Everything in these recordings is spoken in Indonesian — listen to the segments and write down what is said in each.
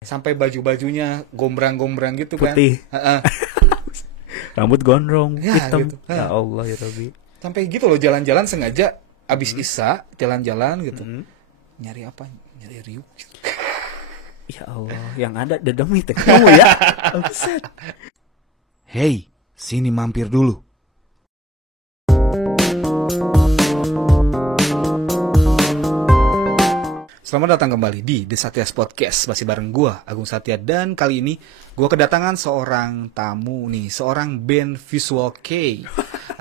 Sampai baju-bajunya gombrang-gombrang gitu kan. Putih. Heeh. Rambut gondrong, Ya, hitam. gitu. Ya Allah ya Rabbi. Sampai gitu loh jalan-jalan sengaja abis Isya jalan-jalan gitu. Mm. Nyari apa? Nyari riuk. Ya Allah, yang ada dedemi teh kamu ya. Buset. Hey, sini mampir dulu. Selamat datang kembali di The Satyas Podcast. Masih bareng gua, Agung Satya. Dan kali ini gua kedatangan seorang tamu nih, seorang band Visual K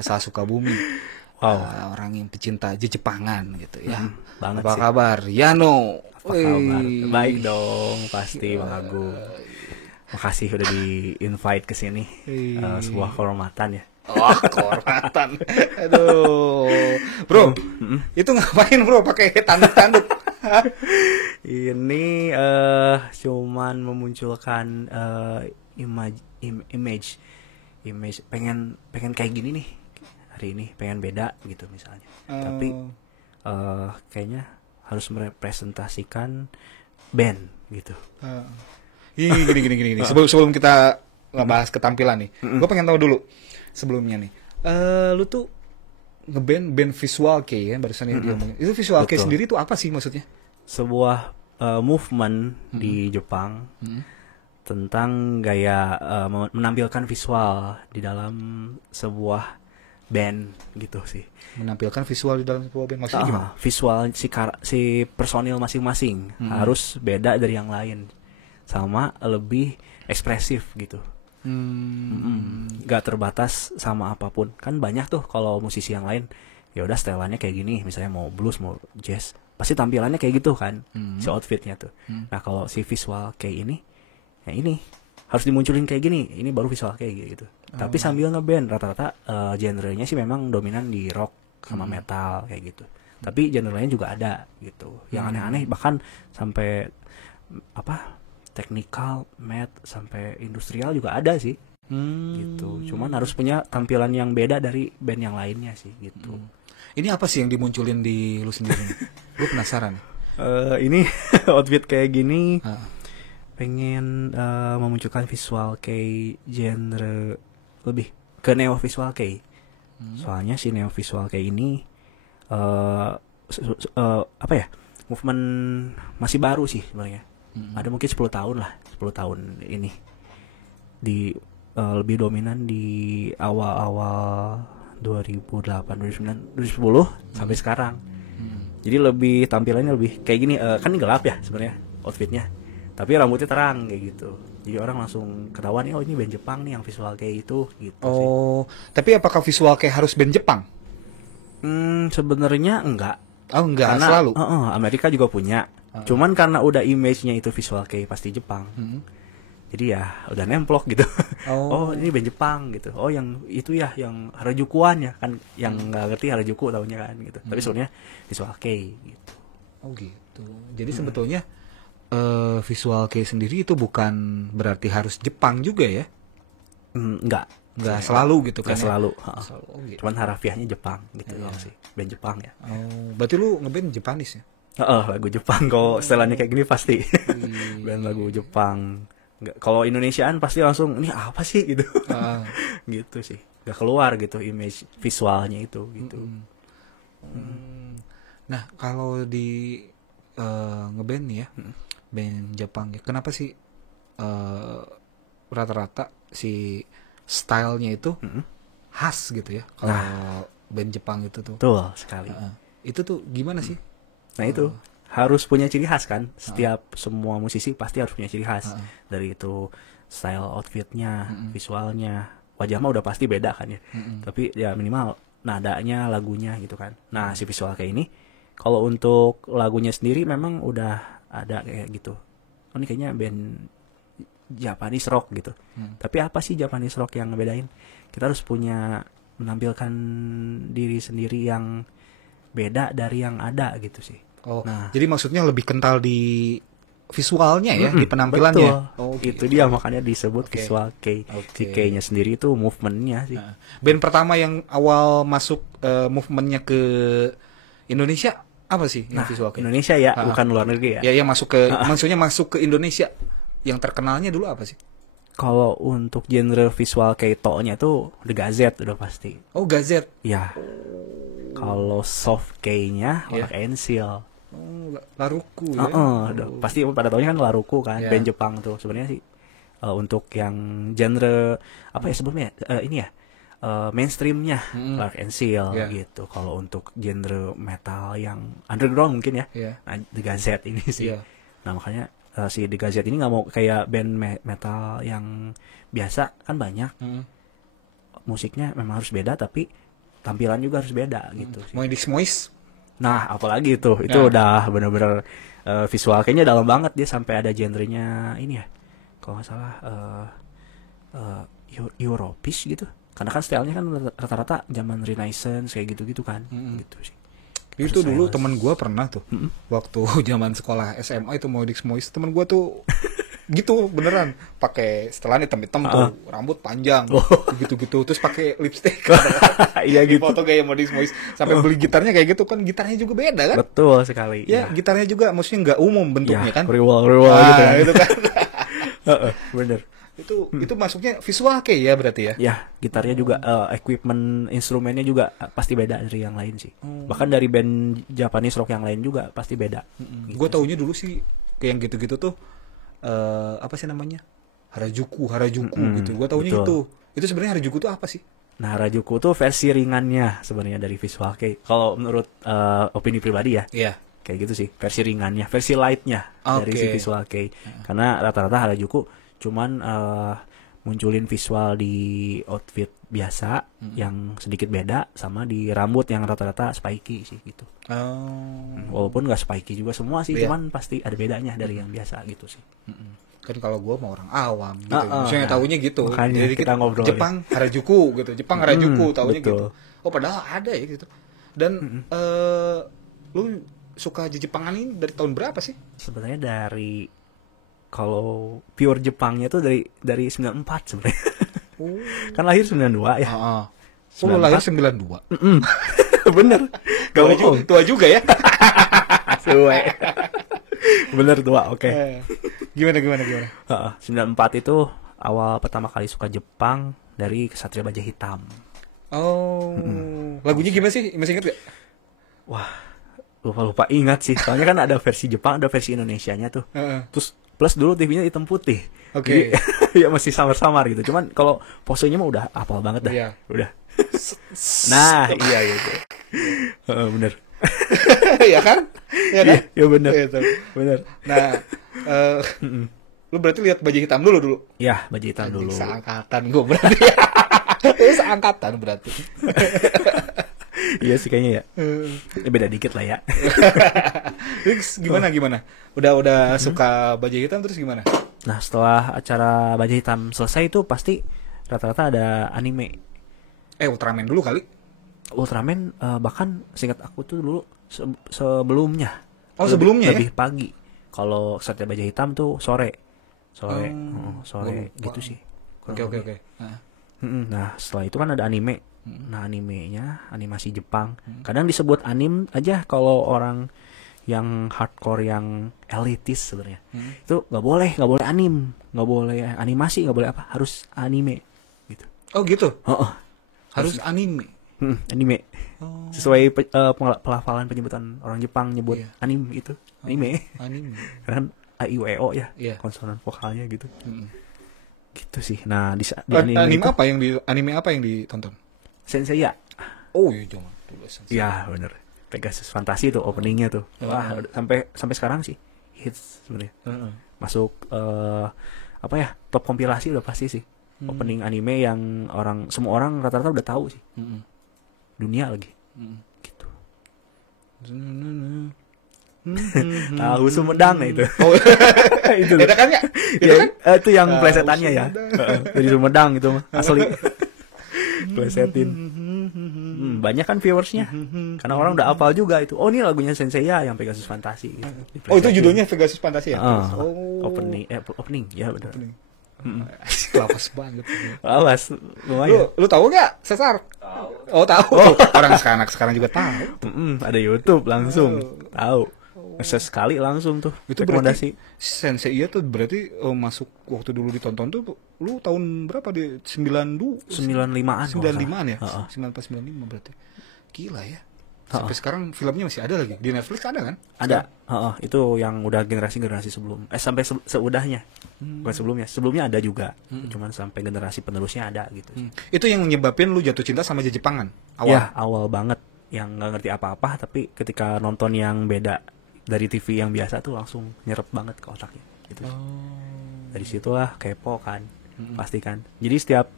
asal Sukabumi. Wow. Orang yang pecinta Jepangan gitu ya. Banget Apa sih. kabar? Yano. Apa kabar? Wih. Baik dong, pasti Bang Agung. Makasih udah di-invite ke sini. Sebuah kehormatan ya. Wah, kehormatan. Aduh. Bro, itu ngapain bro pakai tanduk-tanduk? Ini cuman memunculkan image pengen kayak gini nih hari ini, pengen beda gitu misalnya. Tapi kayaknya harus merepresentasikan band gitu. Gini. Sebelum kita ngebahas ketampilan nih, gue pengen tahu dulu sebelumnya nih. Lu tuh band Visual K ya, barusan yang dia ngomongin. Itu Visual K Betul. sendiri tuh apa sih maksudnya? Sebuah movement di Jepang tentang gaya menampilkan visual di dalam sebuah band gitu sih. Menampilkan visual di dalam sebuah band maksudnya gimana? Visual si personil masing-masing harus beda dari yang lain, sama lebih ekspresif gitu. Gak terbatas sama apapun. Kan banyak tuh kalau musisi yang lain ya udah setelannya kayak gini, misalnya mau blues mau jazz pasti tampilannya kayak gitu kan, si outfitnya tuh. Nah kalau si visual kayak ini, ya ini harus dimunculin kayak gini, ini baru visual kayak gitu. Tapi sambil ngeband rata-rata genrenya sih memang dominan di rock sama metal kayak gitu. Tapi genre lain juga ada gitu, yang aneh-aneh bahkan sampai apa technical, math sampai industrial juga ada sih. Gitu. Cuman harus punya tampilan yang beda dari band yang lainnya sih gitu. Ini apa sih yang dimunculin di lu sendiri? Gue penasaran. Ini outfit kayak gini pengen memunculkan visual kayak genre lebih ke neo visual kayak. Soalnya si neo visual kayak ini apa ya? Movement masih baru sih sebenarnya. Ada mungkin 10 tahun lah, 10 tahun ini. Di lebih dominan di awal-awal 2008, 2009, 2010 sampai sekarang. Jadi lebih tampilannya lebih kayak gini, kan gelap ya sebenarnya outfitnya. Tapi rambutnya terang kayak gitu. Jadi orang langsung ketahuan oh ini band Jepang nih yang visual kayak itu gitu sih. Oh, tapi apakah Visual kayak harus band Jepang? Sebenarnya enggak. Oh, enggak, Karena selalu. Amerika juga punya. Cuman karena udah image-nya itu visual kayak pasti Jepang. Jadi ya udah nemplok gitu. Oh ini band Jepang gitu. Oh yang itu ya yang Harajukuan ya kan, yang nggak ngerti Harajuku taunya kan gitu. Tapi sebenarnya visual kei gitu. Oh gitu. Jadi sebetulnya Visual K sendiri itu bukan berarti harus Jepang juga ya? Enggak Selalu gitu kan? Nggak Ya? selalu. Selalu. Oh, gitu. Cuman harafiahnya Jepang gitu doang sih. Band Jepang ya. Oh, berarti lu ngeband Japanis ya? Lagu Jepang kalau setelannya kayak gini pasti. Band lagu Jepang. Nggak, kalau Indonesiaan pasti langsung ini apa sih gitu. Gitu sih. Gak keluar gitu image visualnya itu gitu. Nah, kalau di ngeband nih ya, band Jepang ya, kenapa sih rata-rata si stylenya itu khas gitu ya? Kalau band Jepang itu tuh. Betul sekali. Itu tuh gimana sih? Nah itu harus punya ciri khas kan. Setiap semua musisi pasti harus punya ciri khas. Dari itu style outfitnya, visualnya, wajah mah udah pasti beda kan ya. Tapi ya minimal nadanya, lagunya gitu kan. Nah si visual kayak ini, kalau untuk lagunya sendiri memang udah ada kayak gitu. Oh ini kayaknya band Japanese rock gitu. Tapi apa sih Japanese rock yang ngebedain? Kita harus punya menampilkan diri sendiri yang beda dari yang ada gitu sih. Oh, jadi maksudnya lebih kental di visualnya ya, di penampilannya. Betul. Oh, itu gitu. dia makanya disebut visual K. Si Oke. K-nya sendiri itu movementnya sih. Band pertama yang awal masuk movementnya ke Indonesia apa sih yang Visual K? Indonesia ya, bukan luar negeri ya. Ya, yang masuk ke maksudnya masuk ke Indonesia. yang terkenalnya dulu apa sih? Kalau untuk genre visual Keito-nya tuh The Gazette udah pasti. Oh, Gazette. Ya. Kalau soft K-nya Iya. Olac and Seal. Oh, Laruku ya. Pasti pada tahunnya kan Laruku kan, Iya. band Jepang tuh. Sebenarnya sih untuk yang genre apa ya sebelumnya ini ya mainstreamnya Olac and Seal Iya. gitu. Kalau untuk genre metal yang underground mungkin ya, Iya. nah, The Gazette ini sih. Iya. Nah makanya si The Gazette ini nggak mau kayak band metal yang biasa kan banyak. Musiknya memang harus beda tapi tampilan juga harus beda gitu sih. Moist. Nah, apalagi itu udah bener-bener visual kayaknya dalam banget dia sampai ada genrenya ini ya. Kalau nggak salah Europish gitu. Karena kan stylenya kan rata-rata zaman Renaissance kayak gitu-gitu kan. Gitu sih. Itu dulu teman gua pernah tuh. Waktu zaman sekolah SMA itu Moist teman gua tuh gitu beneran pakai setelan hitam-hitam tuh, rambut panjang gitu-gitu, terus pakai lipstick. Iya gitu. Foto gaya Moist sampai beli gitarnya kayak gitu kan, gitarnya juga beda kan? Betul sekali. Ya, gitarnya juga maksudnya nggak umum bentuknya kan? Riwal Nah, gitu kan. itu kan. Bener. Itu masuknya visual kayak ya berarti ya? Ya, gitarnya juga equipment instrumennya juga pasti beda dari yang lain sih. Bahkan dari band Japanese rock yang lain juga pasti beda. Gitu. Gue taunya dulu sih kayak yang gitu-gitu tuh apa sih namanya? Harajuku gitu. Gue taunya betul. itu sebenarnya Harajuku tuh apa sih? Nah, Harajuku tuh versi ringannya sebenarnya dari Visual Kei. Kalau menurut opini pribadi ya, Iya. kayak gitu sih. Versi ringannya, versi lightnya dari si Visual Kei. Karena rata-rata Harajuku cuman munculin visual di outfit biasa yang sedikit beda sama di rambut yang rata-rata spiky sih gitu. Walaupun nggak spiky juga semua sih, cuman pasti ada bedanya dari yang biasa gitu sih. Kan kalau gue mau orang awam gitu. Maksudnya taunya gitu. Makanya Jadi kita ngobrol Jepang Harajuku gitu. Jepang Harajuku taunya betul. gitu. Oh, padahal ada ya gitu. Dan lu suka Jepangan ini dari tahun berapa sih? Sebenarnya dari kalau pure Jepangnya tuh dari 94 sebenarnya. Kan lahir 92 ya. Oh, lu lahir 92. Bener. Gak bohong. Tua juga ya. Suwe. Bener tua, oke. Gimana? 94 itu awal pertama kali suka Jepang dari Kesatria Baja Hitam. Oh, lagunya gimana sih? Masih inget gak? Wah, lupa ingat sih. Soalnya kan ada versi Jepang, ada versi Indonesianya tuh. Terus plus dulu TV-nya hitam putih. Oke. Jadi, ya masih samar-samar gitu. Cuman kalau posenya mah udah hafal banget dah. Iya. Udah. Nah, iya gitu. Bener. Ya kan? Ya kan? Iya bener. Gitu. Bener. Nah, lu berarti lihat baju hitam dulu. Ya, baju hitam dulu. Seangkatan gue berarti. Seangkatan berarti. Iya sih kayaknya ya. Beda dikit lah ya. Terus gimana? Udah suka baju hitam terus gimana? Nah, setelah acara Baja Hitam selesai itu pasti rata-rata ada anime. Ultraman dulu kali. Ultraman bahkan seingat aku tuh dulu sebelumnya. Oh, sebelumnya lebih ya? pagi. Kalau Satria Baja Hitam tuh sore gitu sih. Oke. Nah, setelah itu kan ada anime. Nah, animenya animasi Jepang. Kadang disebut anim aja kalau orang yang hardcore yang elitis sebenarnya. Itu nggak boleh anim, nggak boleh animasi, nggak boleh apa, harus anime gitu. Oh gitu. Harus anime. Anime. Sesuai pelafalan penyebutan orang Jepang nyebut anim itu anime. Anime. Kan A I U E O ya, konsonan vokalnya gitu. Gitu sih. Nah, di anime anime apa yang ditonton? Senseiya. Oh iya, jangan dulu Senseiya. Ya, bener. Pegasus Fantasi tuh openingnya tuh. Wah, sampai sekarang sih hits sebenarnya. Masuk apa ya? Top kompilasi udah pasti sih. Opening anime yang semua orang rata-rata udah tahu sih. Dunia lagi. Gitu. Tahu Sumedang itu. Oh. Itu Itu kan ya? Itu yang plesetannya ya. Dari Sumedang itu mah asli. Plesetin. Banyak kan viewersnya. Karena orang udah hafal juga itu. Oh, ini lagunya Senseiya yang Pegasus Fantasi gitu. Oh, itu judulnya Pegasus Fantasi ya? Opening ya benar. Lawas banget. Lawas lumayan. Lu tahu nggak Cesar? Oh, tahu. Orang sekarang juga tahu. Ada YouTube langsung tahu. Sekali langsung tuh Itu rekomendasi. berarti Sensei iya tuh berarti masuk waktu dulu ditonton tuh lu tahun berapa di 95-an. 95-an ya? Heeh. 94 95 berarti. Gila ya. Sampai sekarang filmnya masih ada lagi di Netflix ada kan? Ada. Itu yang udah generasi sebelum. Sampai seudahnya. Bukan sebelumnya. Sebelumnya ada juga. Cuman sampai generasi penerusnya ada gitu. Itu yang nyebabin lu jatuh cinta sama Jepangan awal. Ya, awal banget yang nggak ngerti apa-apa, tapi ketika nonton yang beda dari TV yang biasa tuh langsung nyerap banget ke otaknya gitu. Dari situlah kepo kan. Pasti kan. Jadi setiap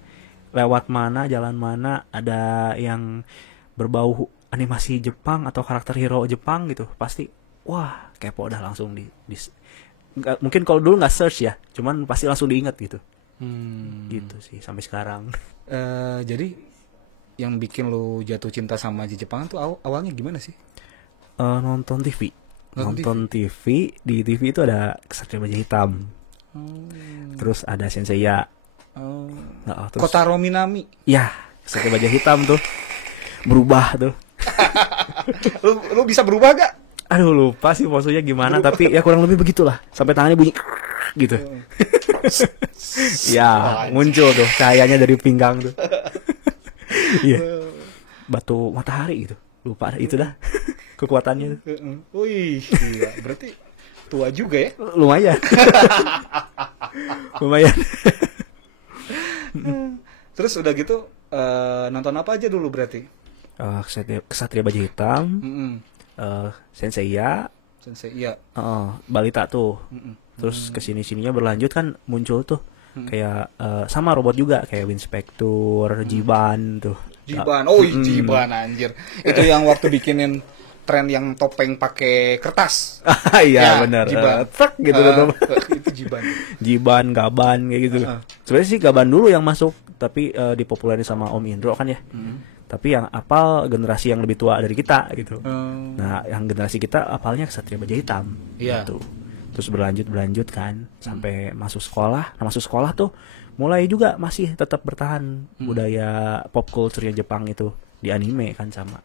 lewat mana, jalan mana ada yang berbau animasi Jepang atau karakter hero Jepang gitu, pasti wah kepo dah langsung nggak, mungkin kalau dulu nggak search ya, cuman pasti langsung diingat gitu. Gitu sih sampai sekarang. Jadi yang bikin lu jatuh cinta sama Jepangan tuh awalnya gimana sih? Nonton TV. Nonton TV. Di TV itu ada Kesatria Baja Hitam. Terus ada Senseiya. Terus Kotaro Minami. Ya, Kesatria Baja Hitam tuh berubah tuh. lu bisa berubah gak? Aduh lupa sih maksudnya gimana, tapi ya kurang lebih begitulah. Sampai tangannya bunyi gitu. Ya, muncul tuh cahayanya dari pinggang tuh. Iya. Batu matahari gitu. Lupa itu dah kekuatannya. Wih, gila. Berarti tua juga ya? Lumayan. Lumayan. Terus udah gitu nonton apa aja dulu berarti? Kesatria Baja Hitam, Senseiya, Balita tuh. Terus kesini-sininya berlanjut kan muncul tuh kayak sama robot juga kayak Winspector, Jiban tuh. Jiban, Jiban anjir. Itu yang waktu bikinin tren yang topeng pakai kertas. Iya benar. Jiban. Gitu itu Jiban. Jiban, Gaban kayak gitu. Sebenarnya sih Gaban dulu yang masuk, tapi dipopulerin sama Om Indro kan ya. Tapi yang apal generasi yang lebih tua dari kita gitu. Nah, yang generasi kita apalnya Kesatria Baja Hitam. Iya. Gitu. Terus berlanjut kan sampai masuk sekolah. Nah, masuk sekolah tuh mulai juga masih tetap bertahan budaya pop culture-nya Jepang itu di anime kan sama.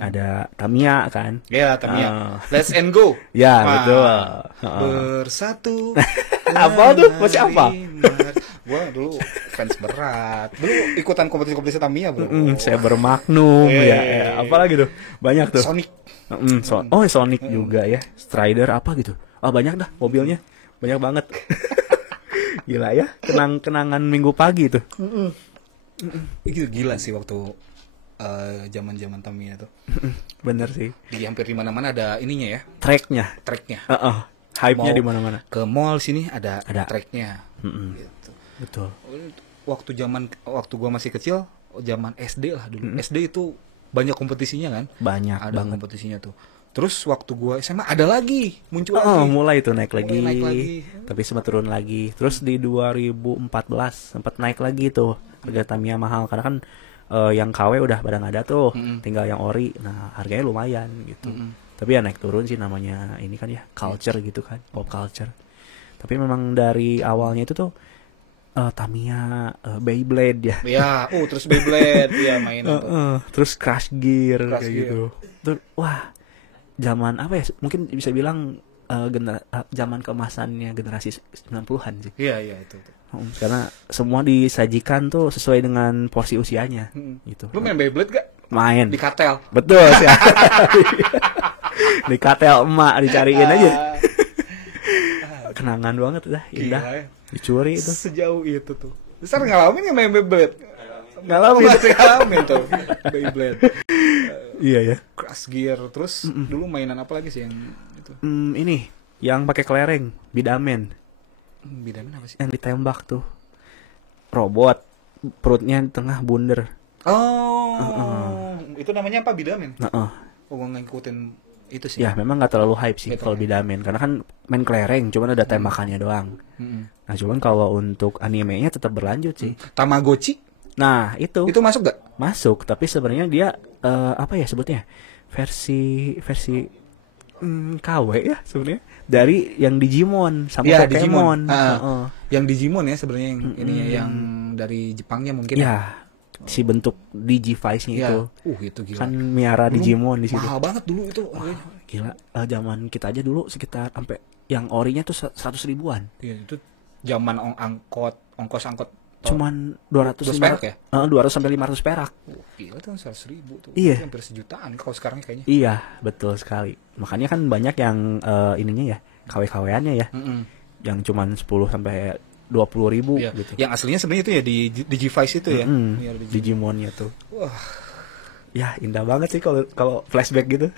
Ada Tamiya kan? Ya, Tamiya. Let's and go. Ya, betul. Bersatu. Apa tuh? Masih apa? Gua dulu fans berat. Dulu ikutan kompetisi Tamiya, Bro. Saya bermagnum ya. Apalagi tuh? Banyak tuh. Sonic. Sonic juga ya. Strider apa gitu. Banyak dah mobilnya. Banyak banget. Gila ya. Kenangan minggu pagi tuh. Itu gila sih waktu zaman-zaman Tamiya tuh. Bener sih. Di hampir di mana-mana ada ininya ya. Tracknya. Hype-nya di mana-mana. Ke mall sini ada tracknya. Gitu. Betul. Waktu gua masih kecil, zaman SD lah dulu. SD itu banyak kompetisinya kan? Banyak ada banget. kompetisinya tuh. Terus waktu gua SMA ada lagi, muncul lagi. Mulai tuh naik lagi. lagi. Tapi sempat turun lagi. Terus di 2014 sempat naik lagi tuh. Harga Tamiya mahal karena kan yang KW udah pada nggak ada tuh. Tinggal yang ori. Nah, harganya lumayan gitu. Tapi ya naik turun sih namanya ini kan ya, culture gitu kan, pop culture. Tapi memang dari awalnya itu tuh Tamiya, Beyblade ya. Ya, terus Beyblade ya mainan tuh. Terus Crash Gear kayak gitu. Tuh, wah, zaman apa ya? Mungkin bisa bilang zaman keemasannya generasi 90-an sih. Iya itu. Karena semua disajikan tuh sesuai dengan porsi usianya gitu. Lu main Beyblade gak? Main. Di Katel. Betul sih. Di Katel emak dicariin aja. Kenangan banget dah, indah. Gila, ya. Dicuri itu. Sejauh itu tuh. Besar ngalamin ya main Beyblade? Ngalamin tuh Beyblade. Iya ya. Crash Gear. Terus dulu mainan apa lagi sih yang itu? Ini yang pakai kelereng, Bidamen. Bidamen apa sih? Yang ditembak tuh. Robot, perutnya di tengah bunder. Itu namanya apa, Bidamen? Gua ngikutin itu sih. Ya memang nggak terlalu hype sih kalau Bidamen, karena kan main kelereng, cuman ada tembakannya doang. Nah cuman kalau untuk animenya tetap berlanjut sih. Tamagotchi? Nah itu masuk gak? Masuk, tapi sebenarnya dia apa ya sebutnya, versi KW ya sebenarnya dari yang Digimon sama ya, Pokemon. Yang Digimon ya sebenarnya yang ininya yang dari Jepangnya mungkin. Ya si bentuk Digivice-nya Iya. itu. Itu gila. Kan miara Dulu Digimon di situ. Mahal banget dulu itu. Gila, zaman kita aja dulu sekitar sampai yang orinya tuh 100 ribuan. Iya, itu zaman ongkos angkot Cuman 200 perak ya? 200 sampai 500 perak. Gila tuh 100.000 tuh. Iya. Itu hampir sejutaan kalau sekarang kayaknya. Iya, betul sekali. Makanya kan banyak yang ininya ya, KW-KW-annya ya. Yang cuman 10 sampai 20 ribu Iya. gitu. Yang aslinya sebenarnya itu ya di Digivice itu ya. Iya, Digimonnya tuh. Wah, Ya, indah banget sih kalau flashback gitu.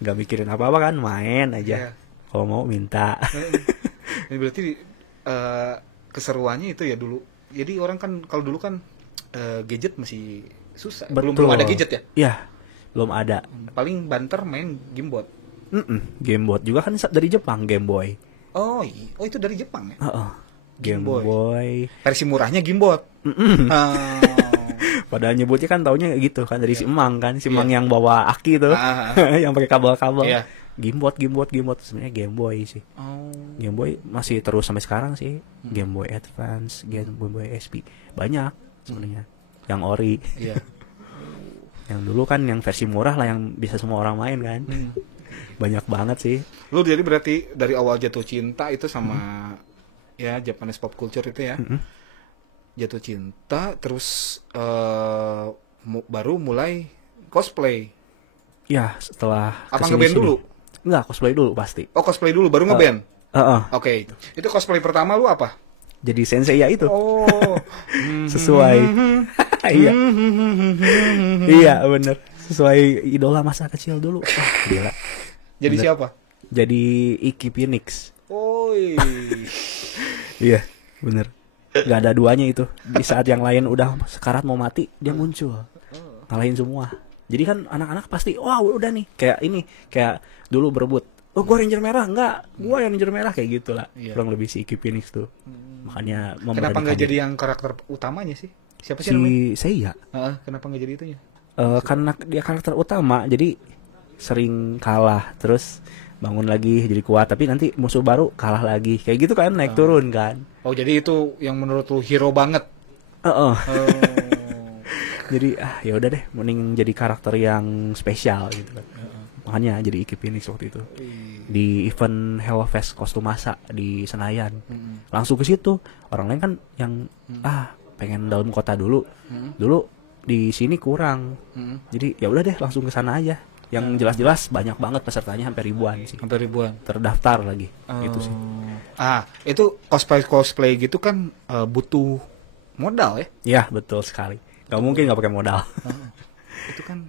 Nggak mikirin apa-apa kan, main aja. Iya. Kalau mau minta. Ini berarti keseruannya itu ya dulu. Jadi orang kan kalau dulu kan gadget masih susah. Belum ada gadget ya? Iya, belum ada. Paling banter main gamebot. Gamebot juga kan dari Jepang, Game Boy. Oh itu dari Jepang ya? Game Boy. Versi murahnya gamebot. Padahal nyebutnya kan taunya gitu kan dari si Emang kan, si Emang yang bawa aki tuh. Yang pakai kabel-kabel. Iya. Gamebot sebenarnya Game Boy sih. Game Boy masih terus sampai sekarang sih. Game Boy Advance, Game Boy SP. Banyak sebenarnya. Yang ori. Iya. Yang dulu kan yang versi murah lah yang bisa semua orang main kan. Banyak banget sih. Lu jadi berarti dari awal jatuh cinta itu sama ya Japanese pop culture itu ya. Jatuh cinta terus baru mulai cosplay. Ya, setelah apa ngeband dulu? Enggak, cosplay dulu pasti. Oh, cosplay dulu baru ngeband. Oke. Itu cosplay pertama lu apa? Jadi sensei ya itu. Oh. Sesuai. Iya. Iya, bener. Sesuai idola masa kecil dulu. Gila. Jadi bener. Siapa? Jadi Iki Phoenix. Iya, bener. Gak ada duanya itu. Di saat yang lain udah sekarat mau mati, dia muncul. Ngalahin semua. Jadi kan anak-anak pasti, wah udah nih. Kayak dulu berebut. Oh, gua Ranger Merah. Enggak, gua yang Ranger Merah. Kayak gitu lah. Kurang lebih si Iki Phoenix tuh. Makanya kenapa nggak jadi yang karakter utamanya sih? Siapa sih namanya? Si Seiya. Kenapa nggak jadi itunya? Karena dia karakter utama, jadi sering kalah. Terus bangun lagi jadi kuat, tapi nanti musuh baru kalah lagi. Kayak gitu kan, naik turun kan. Oh, jadi itu yang menurut lu hero banget. Jadi ya udah deh, mending jadi karakter yang spesial gitu kan. Makanya jadi Iki Phoenix waktu itu. Di event Hellfest Kostumasa di Senayan. Langsung ke situ. Orang lain kan yang pengen dalam kota dulu. Dulu di sini kurang. Jadi ya udah deh, langsung ke sana aja. Yang jelas-jelas banyak banget pesertanya, hampir ribuan sih. Hampir ribuan. Terdaftar lagi. Gitu sih. Itu cosplay gitu kan butuh modal ya? Iya, betul sekali. Gak mungkin gak pakai modal. Itu kan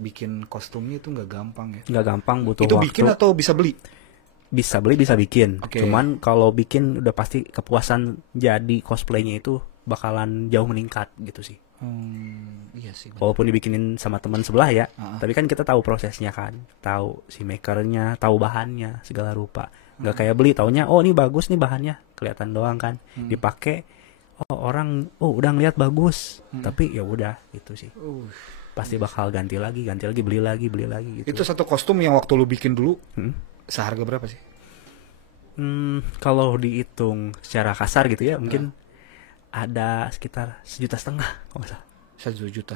bikin kostumnya itu nggak gampang ya? Nggak gampang, butuh itu waktu. Bikin atau bisa beli? Bisa beli, bisa bikin. Okay. Cuman kalau bikin udah pasti kepuasan jadi cosplaynya itu bakalan jauh meningkat gitu sih. Iya sih. Walaupun dibikinin sama teman sebelah ya, tapi kan kita tahu prosesnya kan, tahu si makernya, tahu bahannya segala rupa. Nggak kayak beli, taunya oh ini bagus nih bahannya, kelihatan doang kan, dipakai. Oh orang, udah ngeliat bagus, tapi ya udah gitu sih. Pasti bakal ganti lagi, beli lagi gitu. Itu satu kostum yang waktu lu bikin dulu, seharga berapa sih? Kalau dihitung secara kasar gitu ya, mungkin ada sekitar 1,5 juta kalau nggak salah. 1,5 juta.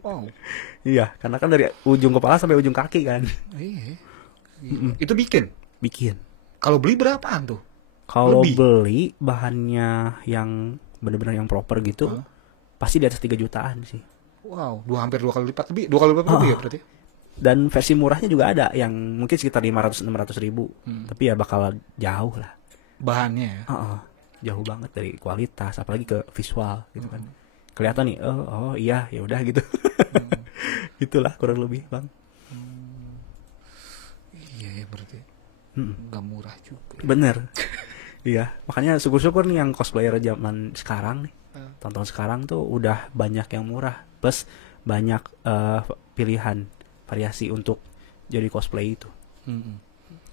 Wow. Iya, karena kan dari ujung kepala sampai ujung kaki kan. Iya. Itu bikin. Kalau beli berapaan tuh? Kalau beli bahannya yang benar-benar yang proper gitu, pasti di atas 3 jutaan sih. Wow, hampir 2 kali lipat lebih. 2 kali lipat lebih ya berarti? Dan versi murahnya juga ada yang mungkin sekitar 500-600 ribu. Tapi ya bakal jauh lah. Bahannya ya? Jauh banget dari kualitas, apalagi ke visual gitu kan. Kelihatan nih, iya ya udah gitu. Gitulah kurang lebih, Bang. Iya ya berarti. Gak murah juga. Bener. Iya, makanya syukur-syukur nih yang cosplayer zaman sekarang nih. Tonton sekarang tuh udah banyak yang murah. Plus banyak pilihan variasi untuk jadi cosplay itu.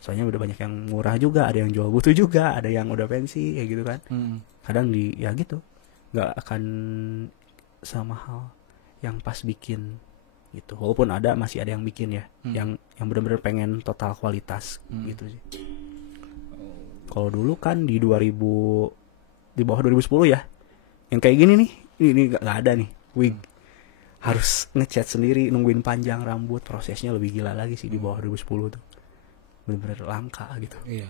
Soalnya udah banyak yang murah juga, ada yang jual butuh juga, ada yang udah pensi kayak gitu kan. Kadang ya gitu, nggak akan sama hal yang pas bikin gitu. Walaupun masih ada yang bikin ya, yang benar-benar pengen total kualitas gitu sih. Kalau dulu kan di bawah 2010 ya, yang kayak gini nih ini nggak ada nih wig, harus ngecat sendiri, nungguin panjang rambut, prosesnya lebih gila lagi sih di bawah 2010 tuh, bener-bener langka gitu. Iya.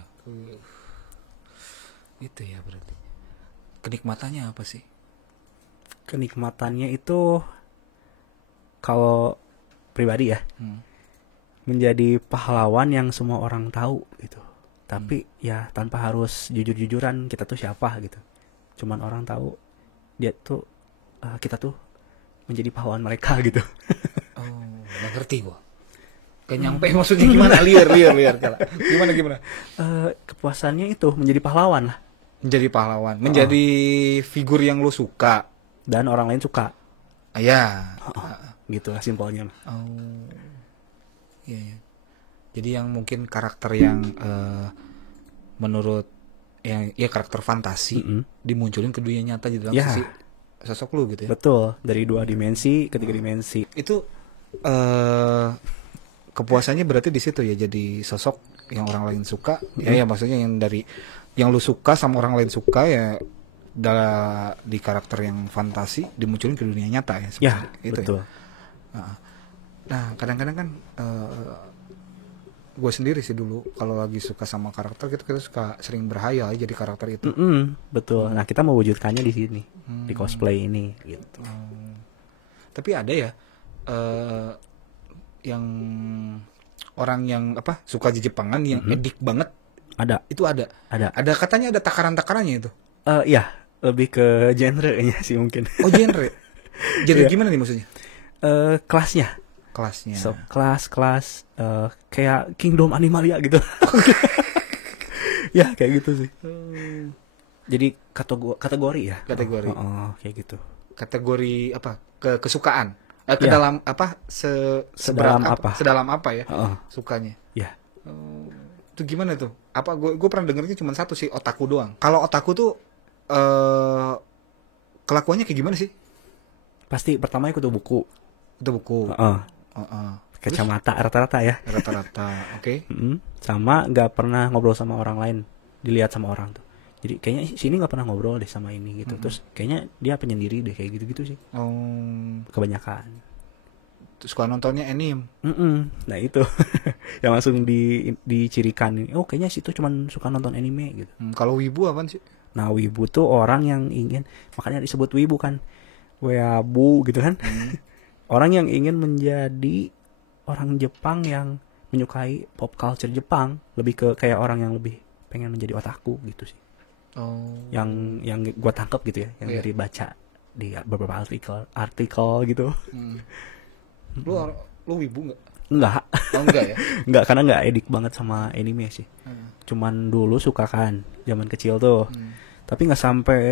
Itu ya berarti. Kenikmatannya apa sih? Kenikmatannya itu kalau pribadi ya, menjadi pahlawan yang semua orang tahu gitu. Tapi ya tanpa harus jujur-jujuran kita tuh siapa gitu. Cuman orang tahu dia tuh kita tuh menjadi pahlawan mereka gitu. Oh, nggak ngerti gua. Kayak nyampe maksudnya gimana? Liar. Gimana? Kepuasannya itu menjadi pahlawan lah. Menjadi pahlawan, menjadi figur yang lu suka dan orang lain suka. Ya. Gitu lah simpelnya. Oh. Iya. Jadi yang mungkin karakter yang menurut yang ya karakter fantasi dimunculin ke dunia nyata di dalam sisi sosok lu gitu ya. Betul, dari 2 dimensi ke 3 dimensi. Itu kepuasannya berarti di situ ya, jadi sosok yang orang lain suka. Ya maksudnya yang dari yang lu suka sama orang lain suka ya di karakter yang fantasi dimunculin ke dunia nyata ya. Ya, itu betul. Ya. Nah, kadang-kadang kan gue sendiri sih dulu kalau lagi suka sama karakter kita suka sering berhayal jadi karakter itu. Betul. Nah, kita mewujudkannya di sini, di cosplay ini gitu. Tapi ada ya yang orang yang suka Jepangan yang edik banget. Ada. Itu ada. Ada katanya ada takaran-takarannya itu. Iya, lebih ke genre-nya sih mungkin. Oh, genre. Genre gimana nih maksudnya? Kelasnya. So, kelas kayak Kingdom Animalia gitu. Ya, kayak gitu sih. Jadi kategori ya. Kategori. Kayak gitu. Kategori apa? Kesukaan. Dalam apa? Sedalam apa ya? Sukanya. Ya. Itu gimana tuh? Apa gue pernah dengernya cuma satu sih, otaku doang. Kalau otaku tuh kelakuannya kayak gimana sih? Pasti pertama ikut buku. Itu buku. Kacamata rata-rata ya. Rata-rata, oke. Sama nggak pernah ngobrol sama orang lain, dilihat sama orang tuh. Jadi kayaknya sini nggak pernah ngobrol deh sama ini gitu. Terus kayaknya dia penyendiri deh kayak gitu-gitu sih. Kebanyakan. Terus suka nontonnya anime. Nah itu yang langsung dicirikan. Oh kayaknya situ cuman suka nonton anime gitu. Kalau wibu apaan sih? Nah wibu tuh orang yang ingin, makanya disebut wibu kan, weabu gitu kan. Orang yang ingin menjadi orang Jepang yang menyukai pop culture Jepang, lebih ke kayak orang yang lebih pengen menjadi otaku gitu sih. Yang gue tangkap gitu ya, yang dari baca di beberapa artikel gitu. Lu wibu nggak? Enggak. Enggak ya? Enggak, karena enggak edik banget sama anime sih. Cuman dulu suka kan, zaman kecil tuh. Tapi nggak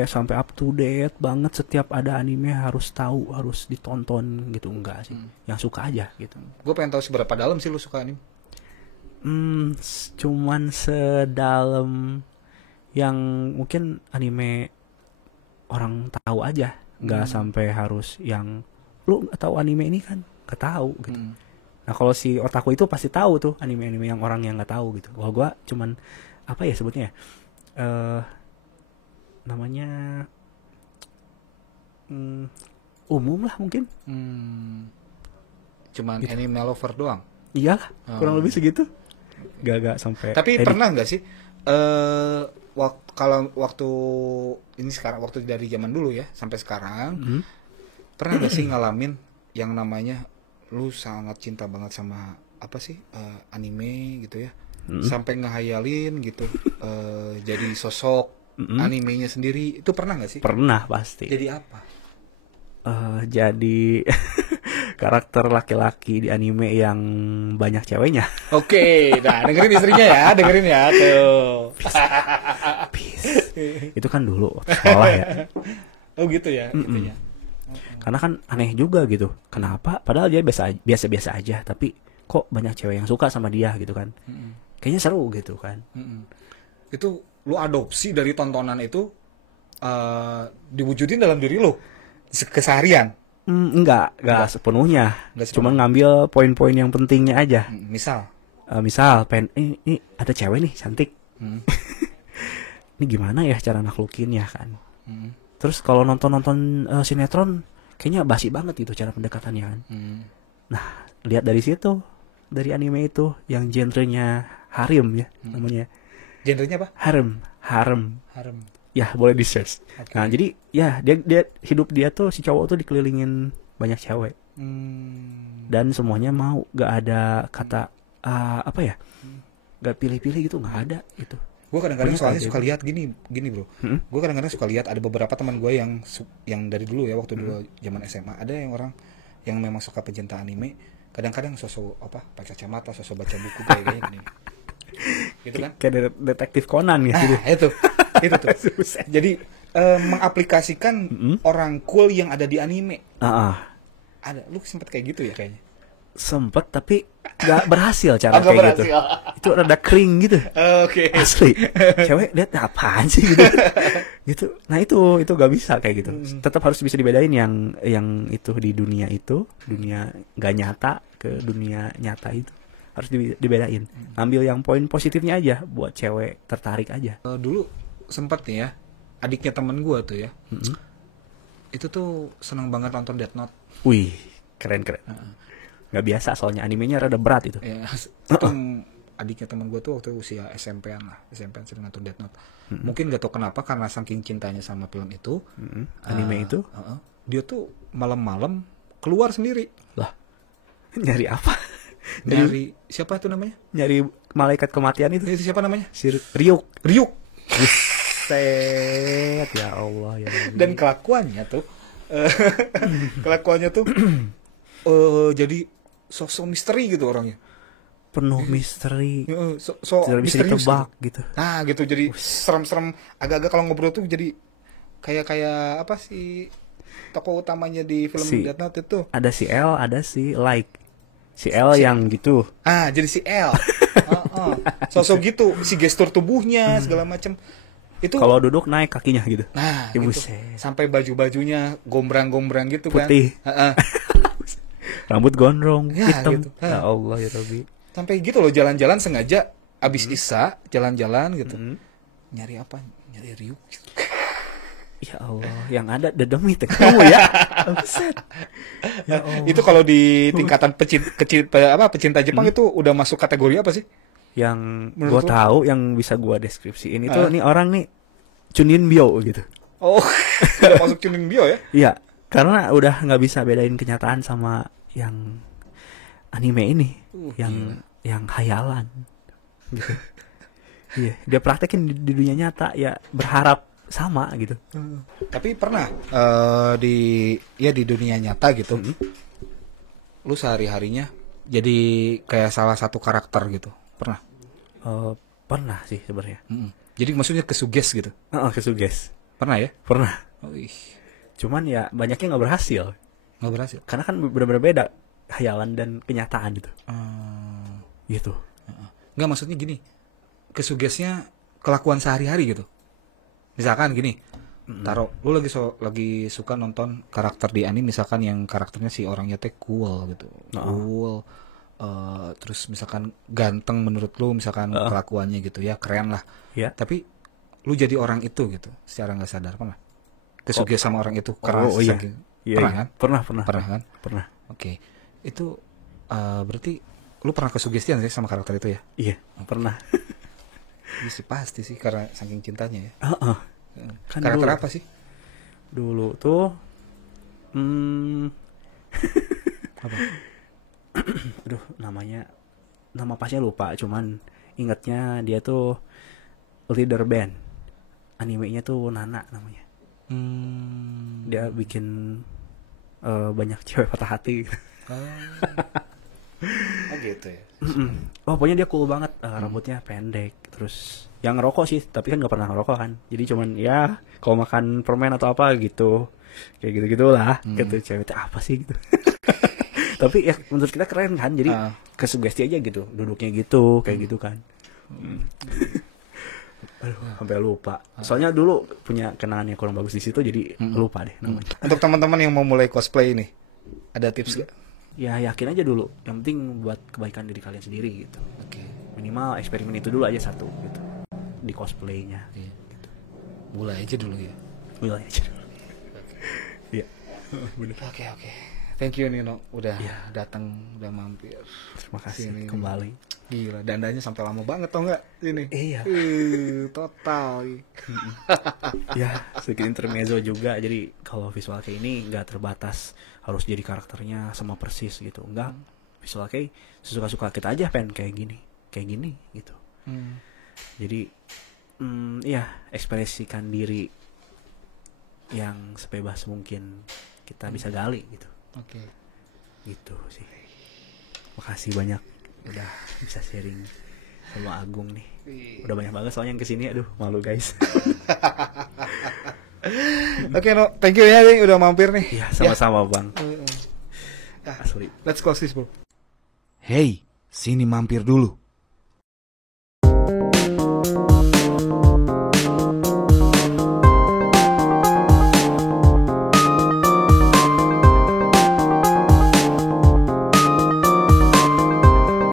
sampai up to date banget, setiap ada anime harus tahu, harus ditonton gitu, enggak sih. Yang suka aja gitu. Gue pengen tahu seberapa dalam sih lu suka anime. Cuman sedalam yang mungkin anime orang tahu aja, nggak sampai harus yang lu tahu anime ini kan, nggak tahu gitu. Nah kalau si otaku itu pasti tahu tuh anime-anime yang orang yang nggak tahu gitu. Kalau gue cuman apa ya sebutnya? Namanya umum lah mungkin. Cuman gitu. Anime lover doang. Iyalah, kurang lebih segitu. Gak sampai. Tapi pernah nggak sih waktu ini sekarang, waktu dari zaman dulu ya sampai sekarang, pernah nggak sih ngalamin yang namanya lu sangat cinta banget sama apa sih anime gitu ya, sampai ngehayalin gitu jadi sosok animenya sendiri, itu pernah nggak sih? Pernah pasti. Jadi apa? Jadi karakter laki-laki di anime yang banyak ceweknya. Oke, nah dengerin istrinya ya, dengerin ya tuh. Peace. Itu kan dulu sekolah ya. Oh gitu ya. Gitu ya. Karena kan aneh juga gitu. Kenapa? Padahal dia biasa-biasa aja, tapi kok banyak cewek yang suka sama dia gitu kan? Kayaknya seru gitu kan? Itu lu adopsi dari tontonan itu diwujudin dalam diri lu keseharian? Enggak sepenuhnya. Cuman ngambil poin-poin yang pentingnya aja. Misal ini ada cewek nih cantik. Ini gimana ya cara naklukinnya kan? Terus kalau nonton sinetron kayaknya basi banget gitu cara pendekatannya kan. Nah, lihat dari situ, dari anime itu yang genrenya harem ya namanya. Genrenya apa? Harem. Harem. Ya, boleh di search. Oke. Nah, jadi ya dia hidup dia tuh si cowok tuh dikelilingin banyak cewek dan semuanya mau, gak ada kata apa ya? Gak pilih-pilih gitu, gak ada gitu. Gue kadang-kadang Banyak soalnya aja suka lihat gini bro. Gue kadang-kadang suka lihat ada beberapa teman gue yang dari dulu ya, waktu dulu zaman SMA, ada yang orang yang memang suka pecinta anime. Kadang-kadang sosok apa, pakai kacamata, sosok baca buku kayak gini. Gitu kan? Kayak detektif Conan ya gitu. Itu tuh. Jadi mengaplikasikan orang cool yang ada di anime. Ada, lu sempet kayak gitu ya kayaknya? Sempet, tapi gak berhasil cara Agak kayak berhasil. gitu. Itu rada kering gitu. Oke. Asli. Cewek lihat apaan sih gitu. Gitu. Nah, itu gak bisa kayak gitu. Tetap harus bisa dibedain yang itu di dunia itu, dunia gak nyata ke dunia nyata itu. Harus dibedain. Ambil yang poin positifnya aja buat cewek tertarik aja. Dulu sempet nih ya, adiknya temen gue tuh ya. Itu tuh seneng banget nonton Death Note. Wih, keren. Gak biasa soalnya animenya rada berat itu. Ya, itu adiknya temen gue tuh waktu usia SMP-an lah. SMP-an sering nonton Death Note. Mungkin gak tau kenapa, karena saking cintanya sama film itu, Anime itu dia tuh malam-malam keluar sendiri. lah, nyari apa? Nyari siapa tuh namanya? Nyari malaikat kematian itu. Itu siapa namanya? Si Ryuk. Set. Ya Allah ya Allah. Dan kelakuannya tuh jadi sosok misteri gitu orangnya. Penuh misteri. So Tidak bisa misterius ditebak gitu. gitu. Nah gitu, jadi serem-serem. Agak-agak kalau ngobrol tuh jadi kayak apa sih tokoh utamanya di film Death Note itu? Ada si L, ada si Like. Si L yang gitu. Jadi si L. Sosok gitu, si gestur tubuhnya segala macam. Itu Kalau duduk naik kakinya gitu. nah Ya, gitu. buset. Sampai baju-bajunya gombrang-gombrang gitu Putih. kan. Rambut gondrong, Ya, hitam. gitu. Ya Allah ya Rabbi. Sampai gitu loh, jalan-jalan sengaja abis Isya jalan-jalan gitu. Nyari apa? Nyari Ryuk. Ya Allah, yang ada dedemi kamu ya. Buset. Ya Allah. Itu kalau di tingkatan pecinta Jepang itu udah masuk kategori apa sih? Yang Menurut gue lu? tahu, yang bisa gue deskripsiin itu nih orang nih Chunin Bio gitu. Oh, udah masuk Chunin Bio ya? Iya, karena udah nggak bisa bedain kenyataan sama yang anime ini, yang hayalan. Gitu. Iya, dia praktekin di dunia nyata ya, berharap sama gitu. Tapi pernah di dunia nyata gitu, lu sehari-harinya jadi kayak salah satu karakter gitu, pernah? Pernah sih sebenarnya. Jadi maksudnya kesuges gitu, Kesuges. pernah ya? Pernah. Oh, Cuman ya banyaknya nggak berhasil. nggak berhasil. Karena kan benar-benar beda hayalan dan kenyataan gitu. Gitu. Nggak, maksudnya gini, kesugesnya kelakuan sehari-hari gitu. Misalkan gini, taruh lu lagi suka nonton karakter di anime, misalkan yang karakternya si orangnya teh cool gitu, cool, terus misalkan ganteng menurut lu, misalkan kelakuannya gitu ya, keren lah. Ya. Tapi lu jadi orang itu gitu, secara nggak sadar, pernah kesuges sama orang itu karena iya. saking Iya, pernah iya. kan? Pernah Kan? Pernah. Oke, itu berarti lu pernah kesugestian sih sama karakter itu ya? Iya, pernah. Iya sih, pasti sih, karena saking cintanya ya. Kan Karakter dulu. apa sih? Dulu tuh Apa? aduh, nama pasnya lupa, cuman ingatnya dia tuh leader band. Animenya tuh Nana namanya. Dia bikin banyak cewek patah hati. Oh gitu ya. Oh, pokoknya dia cool banget, rambutnya pendek, terus yang ngerokok sih, tapi kan nggak pernah ngerokok kan, jadi cuman ya kalau makan permen atau apa gitu, kayak gitu gitulah. Gitu, cewek itu apa sih gitu. Tapi ya menurut kita keren kan, jadi kesugesti aja gitu, duduknya gitu, kayak gitu kan. Aduh, sampai lupa. Soalnya dulu punya kenangan yang kurang bagus di situ, jadi lupa deh namanya. Untuk teman-teman yang mau mulai cosplay nih, ada tips gak? Ya yakin aja dulu, yang penting buat kebaikan diri kalian sendiri gitu. Oke. Minimal eksperimen itu dulu aja satu gitu, di cosplaynya. Iya. Mulai aja dulu ya. Mulai aja dulu. Bener. Oke. Thank you Nino udah Iya. datang, udah mampir. Terima kasih Sini. kembali. Gila, dandanya sampai lama banget tau nggak ini? Iya. Total. Ya, sedikit intermezzo juga. Jadi kalau visual kei ini nggak terbatas harus jadi karakternya sama persis gitu. Enggak. Visual kei sesuka-suka kita aja pengen kayak gini gitu. Jadi ya ekspresikan diri yang sebebas mungkin kita bisa gali gitu. Oke. Gitu sih. Makasih banyak udah bisa sharing sama Agung nih. Udah banyak banget soalnya yang kesini, aduh malu guys. Oke No, thank you ya nih udah mampir nih. Iya sama-sama bang. Ya. Asli. Let's close this bro. Hey, sini mampir dulu.